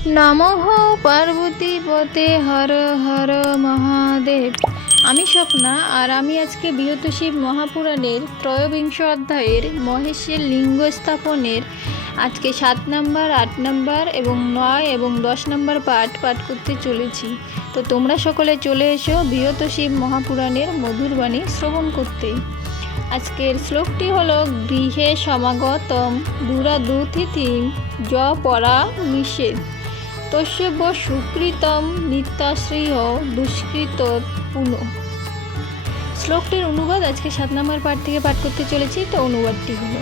নমঃ পার্বতী পতে হর হর মহাদেব। আমি স্বপ্না, আর আমি আজকে বীরতশিব মহাপুরাণের ত্রয়োবিংশ অধ্যায়ের মহেশের লিঙ্গ স্থাপনের আজকে 7 নম্বর, 8 নম্বর এবং 9 এবং 10 নম্বর পাঠ করতে চলেছি। তো তোমরা সকলে চলে এসো বীরতশিব মহাপুরাণের মধুর বাণী শ্রবণ করতে। আজকের শ্লোকটি হলো গৃহে সমাগতম দুরাদুতিথিম য পরা নিষেধ তস্যব সুকৃতম নিত্যাশ্রীয় দুষ্কৃত পুনঃ। শ্লোকটির অনুবাদ আজকে 7 নম্বর পাঠ থেকে পাঠ করতে চলেছি। তো অনুবাদটি হলো,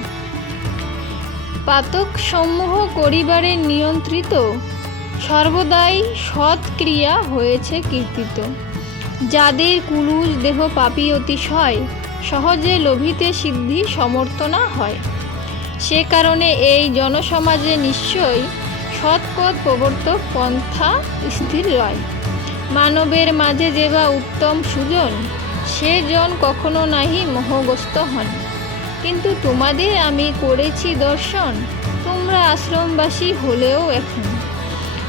পাতক সমূহ করিবারে নিয়ন্ত্রিত সর্বদাই সৎক্রিয়া হয়েছে কীর্তিত। যাদের কুলুষ দেহ পাপী অতিশয় সহজে লোভিতে সিদ্ধি সমর্থনা হয়, সে কারণে এই জনসমাজে নিশ্চয়ই সৎপথ প্রবর্তক পন্থা স্থির রয়। মানবের মাঝে যেবা উত্তম সুজন, সে জন কখনো নাহি মোহগ্রস্ত হন। কিন্তু তোমাদের আমি করেছি দর্শন, তোমরা আশ্রমবাসী হলেও এখন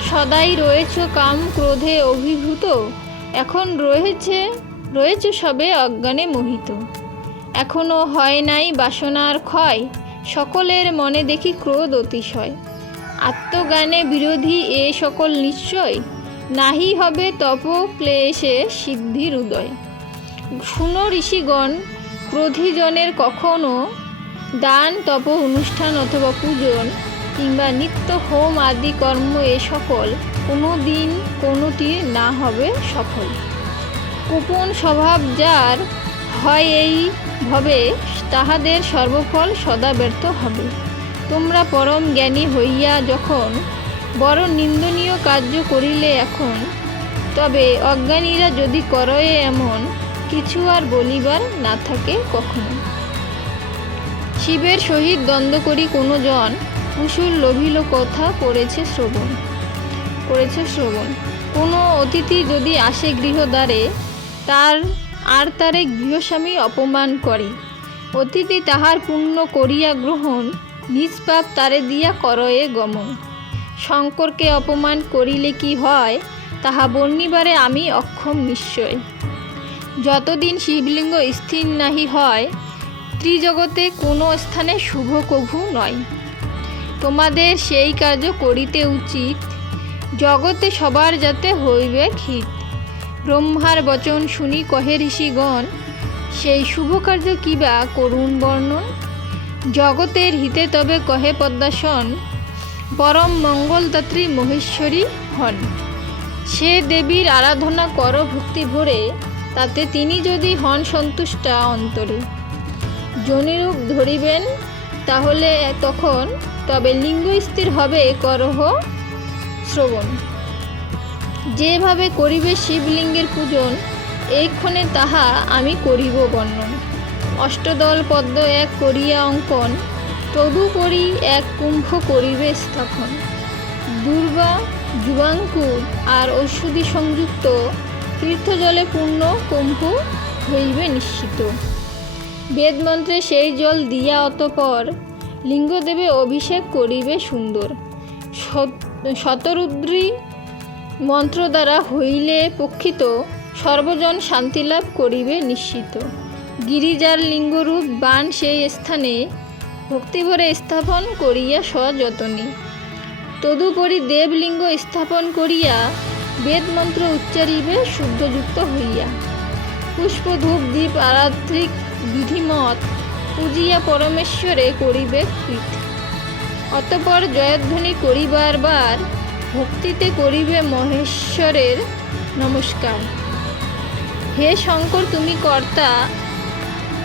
সদাই রয়েছ কাম ক্রোধে অভিভূত। এখন রয়েছ সবে অজ্ঞানে মোহিত। এখনো হয় নাই বাসনার ক্ষয়, সকলের মনে দেখি ক্রোধ অতিশয়। আত্মজ্ঞানে বিরোধী এ সকল নিশ্চয়, নাহি হবে তপ ক্লেশে সিদ্ধির উদয়। শুনো ঋষিগণ, ক্রোধীজনের কখনো দান তপ অনুষ্ঠান অথবা পূজন কিংবা নিত্য হোম আদি কর্ম এ সকল কোনো দিন কোনোটি না হবে সফল। গোপন স্বভাব যার হয় এই ভবে, তাহাদের সর্বফল সদা ব্যর্থ হবে। তোমরা পরম জ্ঞানী হইয়া যখন বড় নিন্দনীয় কার্য করিলে এখন, তবে অজ্ঞানীরা যদি করয়ে এমন, কিছু আর বলিবার না থাকে কখনো। শিবের সহিত দ্বন্দ্ব করি কোনো জন, কুশুর লোভিল কথা করেছে শ্রবণ। কোনো অতিথি যদি আসে গৃহদ্বারে, তারে গৃহস্বামী অপমান করে। অতিথি তাহার পুণ্য করিয়া গ্রহণ, নিজ পাপ তারে দিয়া করয়ে গমন। শঙ্করকে অপমান করিলে কি হয়, তাহা বর্ণিবারে আমি অক্ষম নিশ্চয়। যতদিন শিবলিঙ্গ স্থির নাহি হয়, ত্রিজগতে কোনো স্থানে শুভ কভু নয়। তোমাদের সেই কার্য করিতে উচিত, জগতে সবার যাতে হইবে হিত। ব্রহ্মার বচন শুনি কহে ঋষিগণ, সেই শুভ কার্য কিবা করুণ বর্ণন। জগতের হিতে তবে কহে পদ্মাসন, পরম মঙ্গলদাত্রী মহেশ্বরী হন। সে দেবীর আরাধনা কর ভক্তি ভরে, তাতে তিনি যদি হন সন্তুষ্টা অন্তরে। যোনিরূপ ধরিবেন তাহলে তখন, তবে লিঙ্গ স্থির হবে করহ শ্রবণ। যেভাবে করিবে শিবলিঙ্গের পূজন, এইক্ষণে তাহা আমি করিব বর্ণন। অষ্টদল পদ্ম এক করিয়া অঙ্কন, তদুপরি এক কুম্ভ করিবে স্থাপন। দুর্বা যুবাঙ্কুর আর ঔষধি সংযুক্ত তীর্থজলে পূর্ণ কুম্ভ হইবে নিশ্চিত। বেদমন্ত্রে সেই জল দিয়া অতঃপর, লিঙ্গদেবে অভিষেক করিবে সুন্দর। শতরুদ্রী মন্ত্র দ্বারা হইলে পক্ষিত, সর্বজন শান্তিলাভ করিবে নিশ্চিত। গিরিজার লিঙ্গরূপ বান সেই স্থানে, ভক্তিভরে স্থাপন করিয়া সযতনে। তদুপরি দেবলিঙ্গ স্থাপন করিয়া, বেদমন্ত্র উচ্চারিবে শুদ্ধযুক্ত হইয়া। পুষ্প ধূপ দীপ আরাত্রিক বিধিমত, পূজিয়া পরমেশ্বরে করিবে কৃত। অতঃপর জয়ধ্বনি করিবার বার, ভক্তিতে করিবে মহেশ্বরের নমস্কার। হে শঙ্কর, তুমি কর্তা,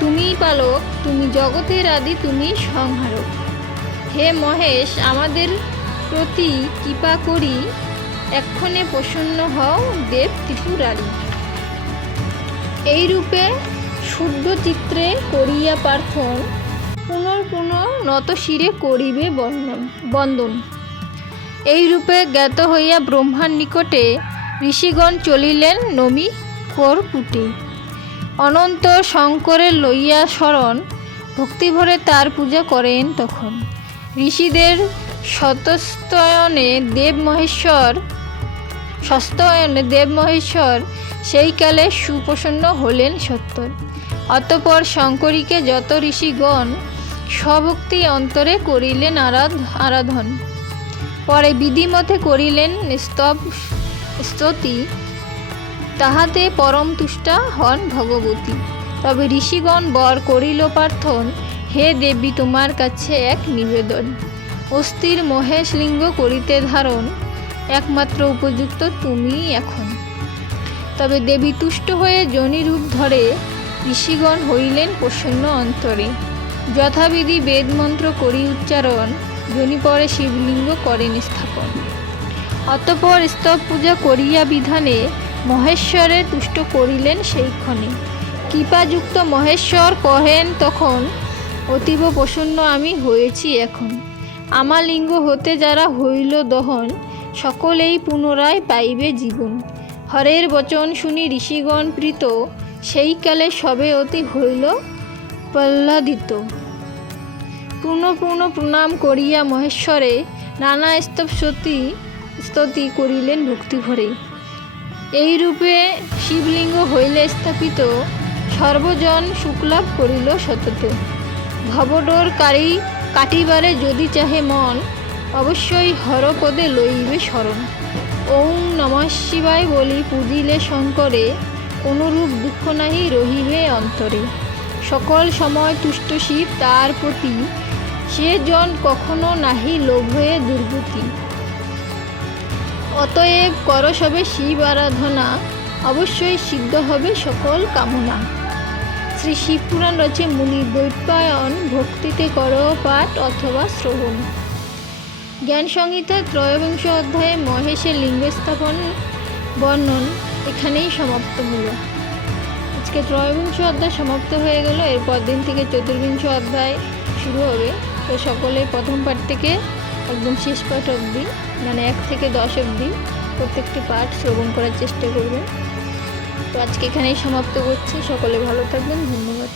তুমি পালক, তুমি জগতের আদি, তুমি সংহারক। হে মহেশ, আমাদের প্রতি কৃপা করি, এক্ষণে প্রসন্ন হও দেব ত্রিপুরারি। এইরূপে শুদ্ধ চিত্রে করিয়া প্রার্থন, পুনঃ নত শিরে করিবে বন্দন। এইরূপে জ্ঞাত হইয়া ব্রহ্মার নিকটে, ঋষিগণ চলিলেন নমি করকুটে। অনন্ত শঙ্করের লইয়া শরণ, ভক্তিভরে তার পূজা করেন তখন। ঋষিদের সত্যয়নে দেব মহেশ্বর সেই কালে সুপ্রসন্ন হলেন সত্তর। অতঃপর শঙ্করীকে যত ঋষিগণ স্বভক্তি অন্তরে করিলেন আরাধন, পরে বিধিমতে করিলেন স্তুতি, তাহাতে পরম তুষ্টা হন ভগবতী। তবে ঋষিগণ বর করিল প্রার্থন, হে দেবী তোমার কাছে এক নিবেদন, অস্থির মহেশ লিঙ্গ করিতে ধারণ, একমাত্র উপযুক্ত তুমি এখন। তবে দেবী তুষ্ট হয়ে যোনি রূপ ধরে, ঋষিগণ হইলেন প্রসন্ন অন্তরে, যথাবিধি বেদমন্ত্র করি উচ্চারণ, যোনি পরে শিবলিঙ্গ করেন স্থাপন। অতঃপর স্তব পূজা করিয়া বিধানে, মহেশ্বরে তুষ্ট করিলেন সেইক্ষণে। কৃপাযুক্ত মহেশ্বর কহেন তখন, অতীব প্রসন্ন আমি হয়েছি এখন। আমার লিঙ্গ হতে যারা হইল দহন, সকলেই পুনরায় পাইবে জীবন। হরের বচন শুনি ঋষিগণ প্রীত, সেই কালে সবে অতি হইল প্রহ্লাদিত। পূর্ণ প্রণাম করিয়া মহেশ্বরে, নানা স্তুতি করিলেন ভক্তি ভরে। এই রূপে শিবলিঙ্গ হইলে স্থাপিত, সর্বজন সুখলাভ করিল সতত। ভবডোর কাটিবারে যদি চাহে মন, অবশ্যই হরপদে লইবে শরণ। ওম নমঃ শিবায় বলি পূজিলে শঙ্করে, অনুরূপ দুঃখ নাহি রহিবে অন্তরে। সকল সময় তুষ্ট শিব তার প্রতি, সে জন কখনো নাহি লোভে দুর্গতি। অতএব কর সবে শিব আরাধনা, অবশ্যই সিদ্ধ হবে সকল কামনা। শ্রী শিবপুরাণ রচে মুনি দ্বৈপায়ন, ভক্তিতে কর পাঠ অথবা শ্রবণ। জ্ঞান সংহিতা ত্রয়োবিংশ অধ্যায়ে মহেশের লিঙ্গ স্থাপন বর্ণন এখানেই সমাপ্ত হলো। আজকে ত্রয়োবিংশ অধ্যায় সমাপ্ত হয়ে গেল। এরপর দিন থেকে চতুর্বিংশ অধ্যায় শুরু হবে। তো সকলে প্রথম পাঠ থেকে একদম শেষ পাঠ অবধি, মানে 1 থেকে 10 অবধি প্রত্যেকটি পাঠ শ্রবণ করার চেষ্টা করবেন। তো আজকে এখানেই সমাপ্ত করছি। সকলে ভালো থাকবেন। ধন্যবাদ।